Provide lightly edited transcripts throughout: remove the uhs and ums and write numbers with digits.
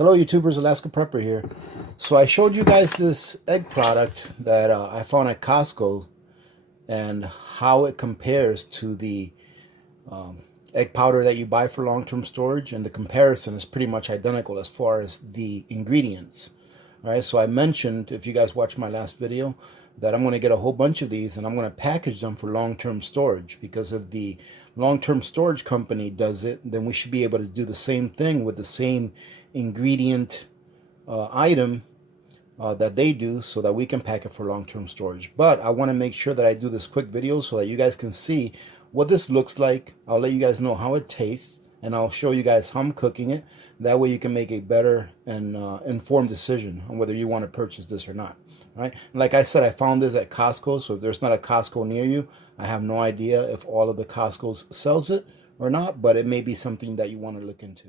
Hello YouTubers, Alaska Prepper here. So I showed you guys this egg product that I found at Costco and how it compares to the egg powder that you buy for long-term storage, and the comparison is pretty much identical as far as the ingredients. All right, so I mentioned, if you guys watched my last video, that I'm going to get a whole bunch of these and I'm going to package them for long-term storage, because if the long-term storage company does it, then we should be able to do the same thing with the same ingredient item that they do, so that we can pack it for long-term storage. But I want to make sure that I do this quick video so that you guys can see what this looks like. I'll let you guys know how it tastes, and I'll show you guys how I'm cooking it. That way you can make a better and informed decision on whether you want to purchase this or not. All right? And like I said, I found this at Costco, so if there's not a Costco near you, I have no idea if all of the Costco's sells it or not, but it may be something that you want to look into.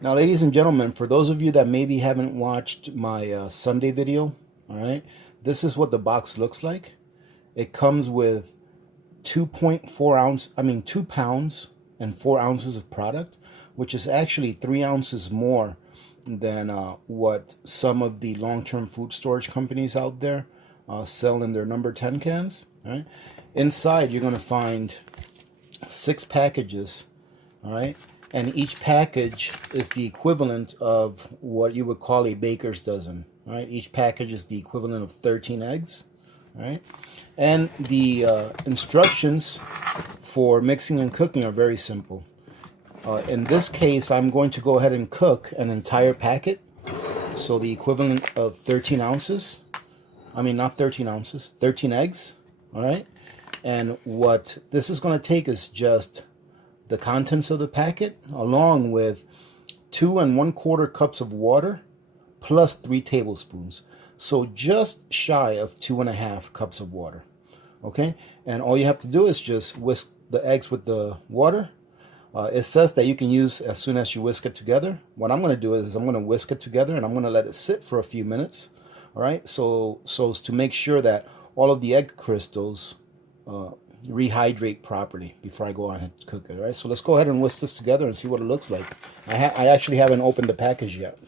Now, ladies and gentlemen, for those of you that maybe haven't watched my Sunday video, all right, this is what the box looks like. It comes with 2 pounds and 4 ounces of product, which is actually 3 ounces more than what some of the long-term food storage companies out there sell in their number 10 cans. All right, inside you're going to find 6 packages. All right. And each package is the equivalent of what you would call a baker's dozen. Right? Each package is the equivalent of 13 eggs. Right? And the instructions for mixing and cooking are very simple. In this case, I'm going to go ahead and cook an entire packet. So the equivalent of 13 ounces. I mean, not 13 ounces, 13 eggs. All right? And what this is going to take is just the contents of the packet, along with 2 1/4 cups of water plus 3 tablespoons. So just shy of 2.5 cups of water. Okay, and all you have to do is just whisk the eggs with the water. It says that you can use as soon as you whisk it together. What I'm going to do is I'm going to whisk it together and I'm going to let it sit for a few minutes. All right, so as to make sure that all of the egg crystals rehydrate properly before I go on and cook it. All right, so let's go ahead and whisk this together and see what it looks like. I actually haven't opened the package yet.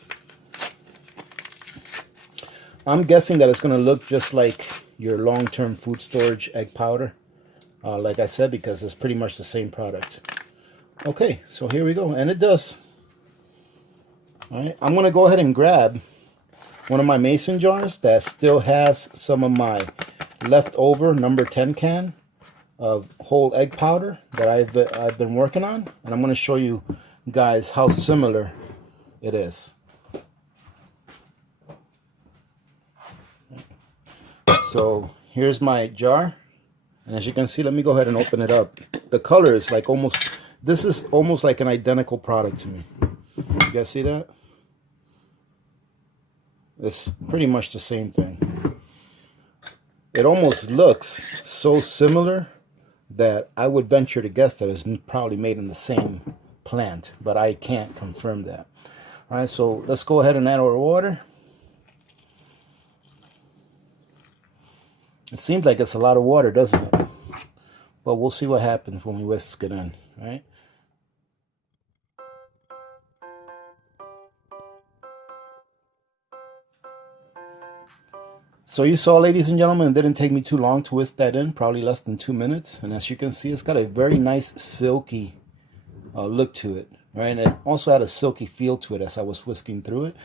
I'm guessing that it's going to look just like your long-term food storage egg powder, like I said, because it's pretty much the same product. Okay, so here we go, and it does. All right, I'm going to go ahead and grab one of my mason jars that still has some of my leftover number 10 can of whole egg powder that I've been working on, and I'm going to show you guys how similar it is. So here's my jar, and as you can see, let me go ahead and open it up. The color is like this is almost like an identical product to me. You guys see that? It's pretty much the same thing. It almost looks so similar that I would venture to guess that it's probably made in the same plant, but I can't confirm that. All right, so let's go ahead and add our water. It seems like it's a lot of water, doesn't it? But we'll see what happens when we whisk it in, right? So you saw, ladies and gentlemen, it didn't take me too long to whisk that in, probably less than 2 minutes. And as you can see, it's got a very nice silky look to it, right? And it also had a silky feel to it as I was whisking through it.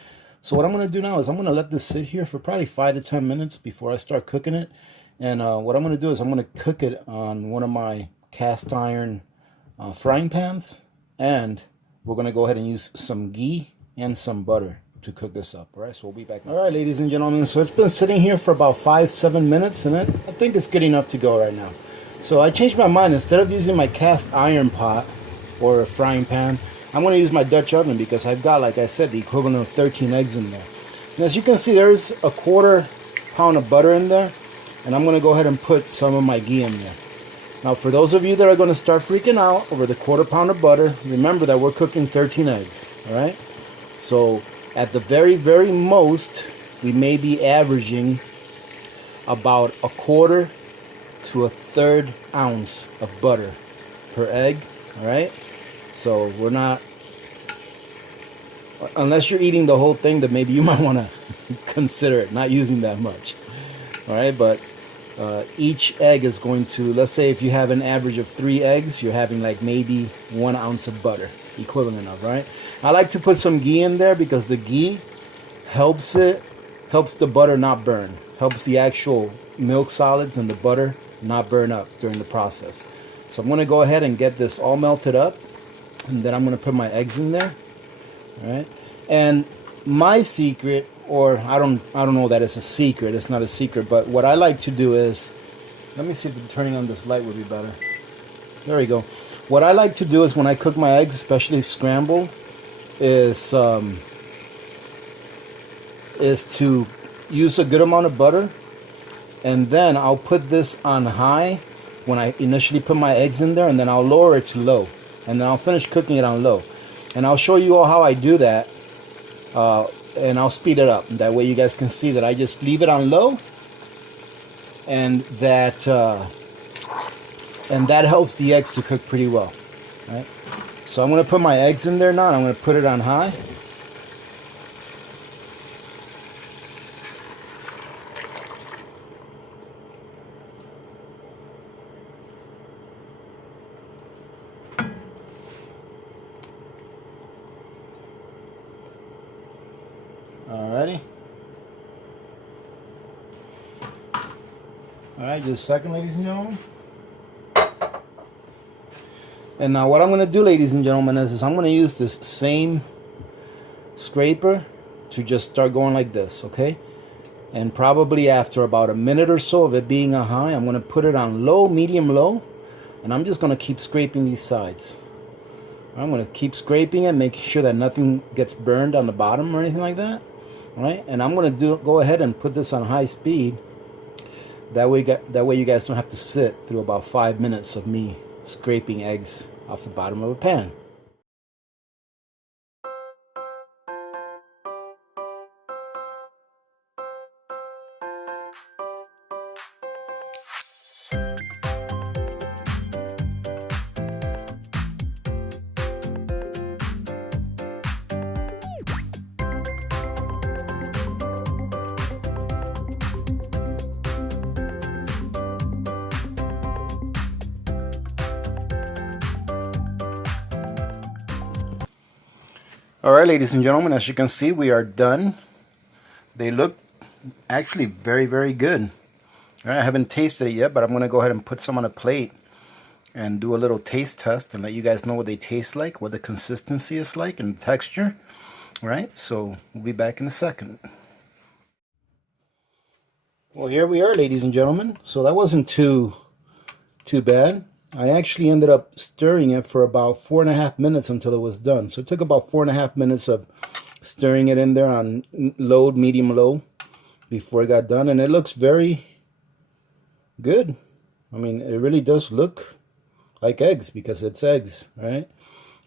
So what I'm going to do now is I'm going to let this sit here for probably 5 to 10 minutes before I start cooking it. And what I'm going to do is I'm going to cook it on one of my cast iron frying pans. And we're going to go ahead and use some ghee and some butter to cook this up. All right, so we'll be back. All right, ladies and gentlemen, so it's been sitting here for about 5-7 minutes, and I think it's good enough to go right now. So I changed my mind. Instead of using my cast iron pot or a frying pan, I'm going to use my Dutch oven, because I've got, like I said, the equivalent of 13 eggs in there. And as you can see, there's a 1/4 pound of butter in there, and I'm going to go ahead and put some of my ghee in there. Now, for those of you that are going to start freaking out over the 1/4 pound of butter, remember that we're cooking 13 eggs, all right? So at the very, very most, we may be averaging about a quarter to a third ounce of butter per egg. All right, so we're not, unless you're eating the whole thing, then maybe you might want to consider it not using that much. All right, but each egg is going to, let's say if you have an average of 3 eggs, you're having like maybe 1 ounce of butter, equivalent of, right? I like to put some ghee in there because the ghee helps the butter not burn, helps the actual milk solids and the butter not burn up during the process. So I'm going to go ahead and get this all melted up, and then I'm going to put my eggs in there. All right, and my secret, or I don't know that it's a secret, it's not a secret, but what I like to do is, let me see if turning on this light would be better. There we go. What I like to do is when I cook my eggs, especially scrambled, is to use a good amount of butter, and then I'll put this on high when I initially put my eggs in there, and then I'll lower it to low, and then I'll finish cooking it on low. And I'll show you all how I do that, and I'll speed it up. That way you guys can see that I just leave it on low, and that helps the eggs to cook pretty well. Right? So I'm going to put my eggs in there now, and I'm going to put it on high. Alrighty. Alright, just a second, ladies and gentlemen. And now what I'm going to do, ladies and gentlemen, is I'm going to use this same scraper to just start going like this, okay? And probably after about a minute or so of it being a high, I'm going to put it on low, medium low, and I'm just going to keep scraping these sides. I'm going to keep scraping it, making sure that nothing gets burned on the bottom or anything like that. All right, and I'm going to go ahead and put this on high speed. That way you guys don't have to sit through about 5 minutes of me scraping eggs off the bottom of a pan. Alright, ladies and gentlemen, as you can see, we are done. They look actually very, very good. Alright, I haven't tasted it yet, but I'm going to go ahead and put some on a plate and do a little taste test and let you guys know what they taste like, what the consistency is like, and the texture. Alright, so we'll be back in a second. Well, here we are, ladies and gentlemen. So that wasn't too bad. I actually ended up stirring it for about 4.5 minutes until it was done. So it took about 4.5 minutes of stirring it in there on low, medium, low before it got done. And it looks very good. I mean, it really does look like eggs because it's eggs, right?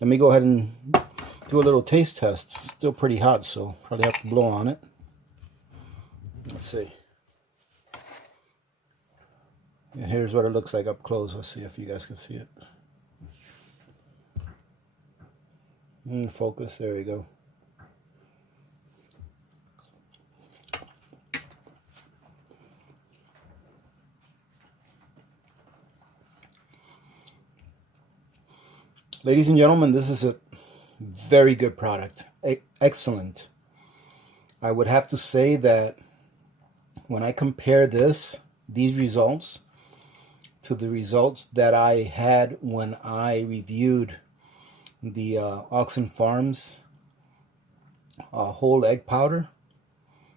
Let me go ahead and do a little taste test. It's still pretty hot, so probably have to blow on it. Let's see. And here's what it looks like up close. Let's see if you guys can see it. Focus. There we go. Ladies and gentlemen, this is a very good product. Excellent. I would have to say that when I compare these results to the results that I had when I reviewed the Oxen Farms whole egg powder,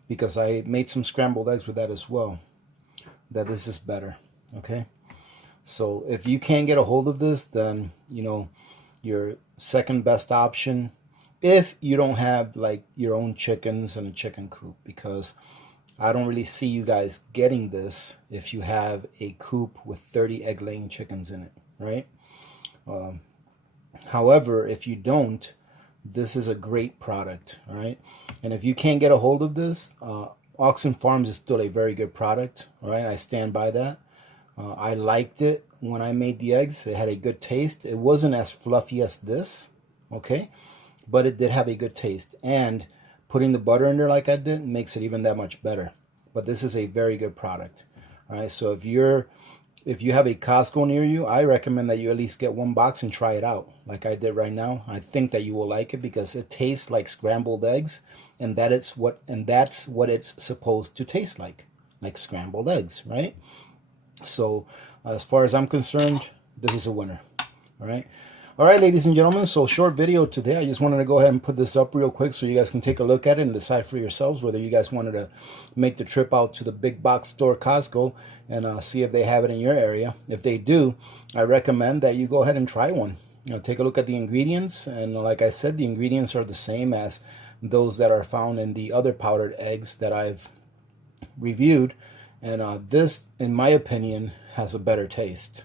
because I made some scrambled eggs with that as well, that this is better. Okay, so if you can't get a hold of this, then you know your second best option, if you don't have like your own chickens and a chicken coop, because I don't really see you guys getting this if you have a coop with 30 egg-laying chickens in it, right? However, if you don't, this is a great product, all right? And if you can't get a hold of this, Oxen Farms is still a very good product. All right, I stand by that. I liked it when I made the eggs. It had a good taste. It wasn't as fluffy as this, okay, but it did have a good taste. And putting the butter in there like I did makes it even that much better. But this is a very good product. All right, so if you have a Costco near you, I recommend that you at least get one box and try it out like I did right now. I think that you will like it because it tastes like scrambled eggs, and that's what it's supposed to taste like scrambled eggs, right? So as far as I'm concerned, this is a winner. All right, ladies and gentlemen, so short video today. I just wanted to go ahead and put this up real quick so you guys can take a look at it and decide for yourselves whether you guys wanted to make the trip out to the big box store Costco and see if they have it in your area. If they do, I recommend that you go ahead and try one. Take a look at the ingredients, and like I said, the ingredients are the same as those that are found in the other powdered eggs that I've reviewed, and this, in my opinion, has a better taste.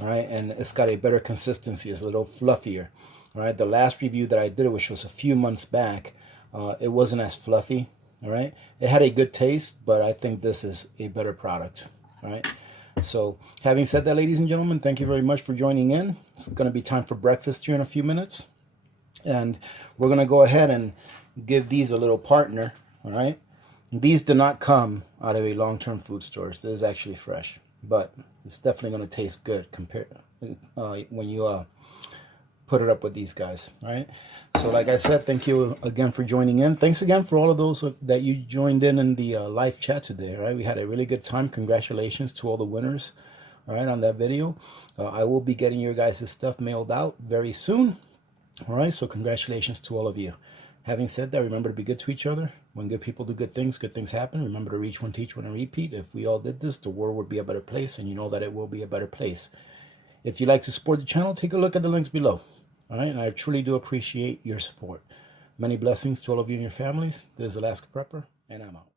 All right, and it's got a better consistency. It's a little fluffier. All right, the last review that I did, which was a few months back, it wasn't as fluffy. All right, it had a good taste, but I think this is a better product. All right, so having said that, ladies and gentlemen, thank you very much for joining in. It's going to be time for breakfast here in a few minutes, and we're going to go ahead and give these a little partner. All right, these do not come out of a long-term food store. This is actually fresh, but it's definitely going to taste good compared when you put it up with these guys. All right, so like I said, thank you again for joining in. Thanks again for all of those that you joined in the live chat today. All right, we had a really good time. Congratulations to all the winners, all right, on that video. I will be getting your guys' stuff mailed out very soon. All right, so congratulations to all of you. Having said that, remember to be good to each other. When good people do good things happen. Remember to reach one, teach one, and repeat. If we all did this, the world would be a better place, and you know that it will be a better place. If you'd like to support the channel, take a look at the links below. All right, and I truly do appreciate your support. Many blessings to all of you and your families. This is Alaska Prepper, and I'm out.